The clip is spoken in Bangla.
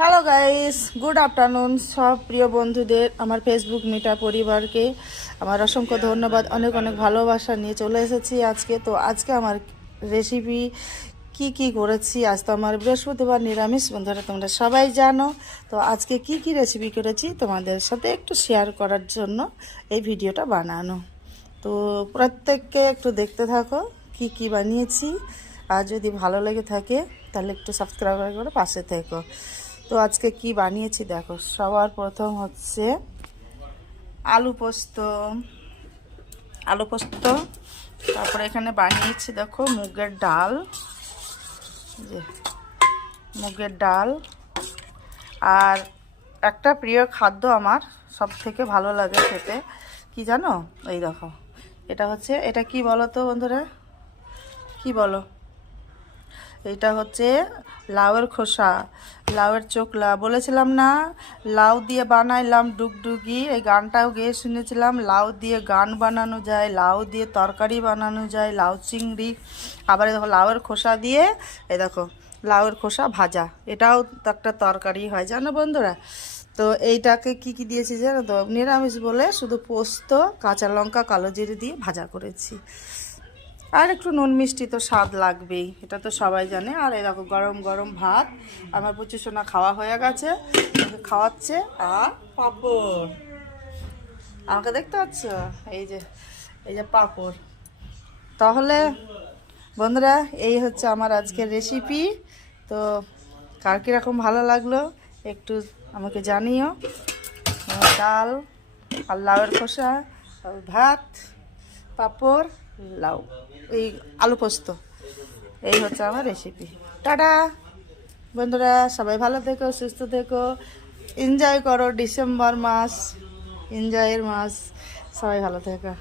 Hello guys, good afternoon. সব প্রিয় বন্ধুদের, আমার ফেসবুক মিটা পরিবারকে আমার অসংখ্য ধন্যবাদ, অনেক অনেক ভালোবাসা নিয়ে চলে এসেছি আজকে। তো আজকে আমার রেসিপি কি কি করেছি, আজ তো আমার বৃহস্পতিবার নিরামিষ বন্ধুরা, তোমরা সবাই জানো। তো আজকে কি কি রেসিপি করেছি তোমাদের সাথে একটু শেয়ার করার জন্য এই ভিডিওটা বানানো। তো প্রত্যেককে একটু দেখতে থাকো কি কি বানিয়েছি, আর যদি ভালো লেগে থাকে তাহলে একটু সাবস্ক্রাইব করে পাশে থেকো। তো আজকে কি বানিয়েছি দেখো। সবার প্রথম হচ্ছে আলু পোস্ত। তারপরে এখানে বানিয়েছি দেখো মুগের ডাল, যে মুগের ডাল। আর একটা প্রিয় খাদ্য আমার, সব থেকে ভালো লাগে খেতে, কি জানো? এই দেখো, এটা কি বলো তো বন্ধুরা, কি বলো? এটা হচ্ছে লাউয়ের খোসা, লাউয়ের চোকলা। বলেছিলাম না লাউ দিয়ে বানাইলাম ডুগডুগি, এই গানটাও গেয়ে শুনেছিলাম। লাউ দিয়ে গান বানানো যায়, লাউ দিয়ে তরকারি বানানো যায়, লাউ চিংড়ি। আবার দেখো লাউয়ের খোসা দিয়ে, এই দেখো লাউয়ের খোসা ভাজা, এটাও তো একটা তরকারি হয় জানো বন্ধুরা। তো এইটাকে কি কি দিয়েছি জানো তো? নিরামিষ বলে শুধু পোস্ত, কাঁচা লঙ্কা, কালো জিরে দিয়ে ভাজা করেছি। আর একটু নুন মিষ্টি তো স্বাদ লাগবেই, এটা তো সবাই জানে। আর এই দেখো গরম গরম ভাত, আমার প্রচুর সোনা খাওয়া হয়ে গেছে, ওকে খাওয়াচ্ছে। আর পাঁপড়, আমাকে দেখতে পাচ্ছ? এই যে পাঁপড়। তাহলে বন্ধুরা, এই হচ্ছে আমার আজকের রেসিপি। তো কার কীরকম ভালো লাগলো একটু আমাকে জানিও। ডাল আর লাউয়ের খোসা, আর ভাত, পাঁপড়, লাউ, এই আলু পোস্ত, এই হচ্ছে আমার রেসিপি। টাটা বন্ধুরা, সবাই ভালো থেকো, সুস্থ থেকো, এনজয় করো ডিসেম্বর মাস, এনজয়ের মাস। সবাই ভালো থেকো।